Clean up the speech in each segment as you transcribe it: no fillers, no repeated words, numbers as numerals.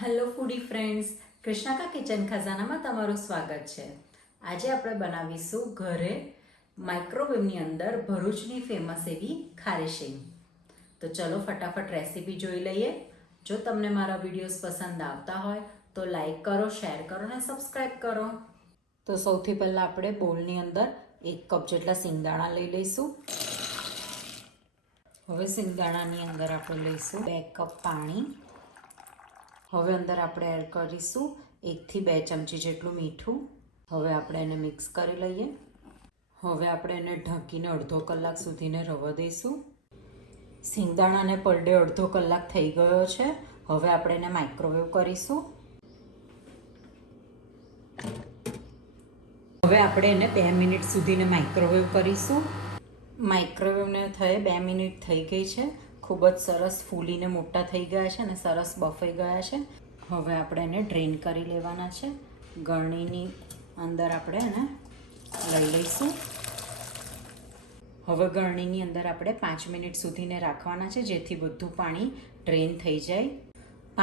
Hello ફૂડી friends, કૃષ્ણાકા kitchen ખજાનામાં તમારું સ્વાગત છે. આજે આપણે બનાવીશું ઘરે માઇક્રોવેવની અંદર ભરૂચની ફેમસ એવી ખારી શીંગ. તો ચલો ફટાફટ રેસીપી જોઈ લઈએ. જો તમને મારા વિડીયોઝ પસંદ આવતા હોય તો લાઈક કરો, શેર કરો અને સબસ્ક્રાઈબ કરો. તો સૌથી પહેલાં આપણે બોલની અંદર 1 કપ જેટલા સિંગદાણા લઈ લઈશું. હવે સિંગદાણાની અંદર આપણે લઈશું 2 કપ પાણી. હવે અંદર આપણે એડ કરીશું 1 થી 2 ચમચી જેટલું મીઠું. હવે આપણે એને મિક્સ કરી લઈએ. હવે આપણે એને ઢાંકીને અડધો કલાક સુધીને રવા દઈશું. સિંગદાણાને પલળે અડધો કલાક થઈ ગયો છે. હવે આપણે એને માઇક્રોવેવ કરીશું. હવે આપણે એને 2 મિનિટ સુધીને માઇક્રોવેવ કરીશું. માઇક્રોવેવને થયે 2 મિનિટ થઈ ગઈ છે. ખૂબ જ સરસ ફૂલીને મોટા થઈ ગયા છે અને સરસ બફાઈ ગયા છે. હવે આપણે એને ડ્રેન કરી લેવાના છે. ગળણીની અંદર આપણે એને લઈ લઈશું. હવે ગળણીની અંદર આપણે 5 મિનિટ સુધીને રાખવાના છે, જેથી બધું પાણી ડ્રેન થઈ જાય.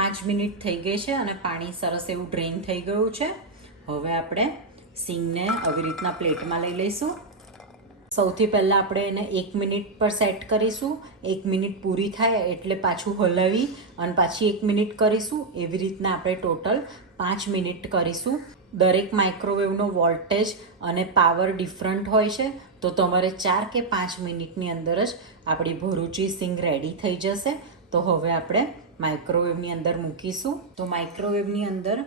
5 મિનિટ થઈ ગઈ છે અને પાણી સરસ એવું ડ્રેન થઈ ગયું છે. હવે આપણે સીંગને આવી રીતના પ્લેટમાં લઈ લઈશું. સૌથી પહેલાં આપણે એને 1 મિનિટ પર સેટ કરીશું. 1 મિનિટ પૂરી થાય એટલે પાછું હલાવી અને પાછી 1 મિનિટ કરીશું. એવી રીતના આપણે ટોટલ 5 મિનિટ કરીશું. દરેક માઇક્રોવેવનો વોલ્ટેજ અને પાવર ડિફરન્ટ હોય છે, તો તમારે 4 કે 5 મિનિટની અંદર જ આપણી ભરૂચી સીંગ રેડી થઈ જશે. તો હવે આપણે માઇક્રોવેવની અંદર મૂકીશું. તો માઇક્રોવેવની અંદર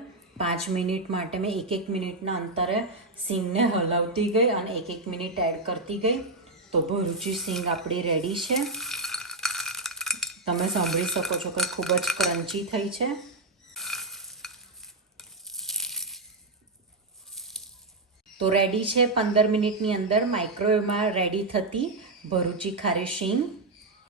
5 મિનિટ માટે મેં 1 મિનિટના અંતરે સીંગને હલાવતી ગઈ અને 1 મિનિટ એડ કરતી ગઈ. તો ભરૂચી સીંગ આપણી રેડી છે. તમે સાંભળી શકો છો કે ખૂબ જ ક્રન્ચી થઈ છે. તો રેડી છે 15 મિનિટની અંદર માઇક્રોવેવમાં રેડી થતી ભરૂચી ખારી શીંગ.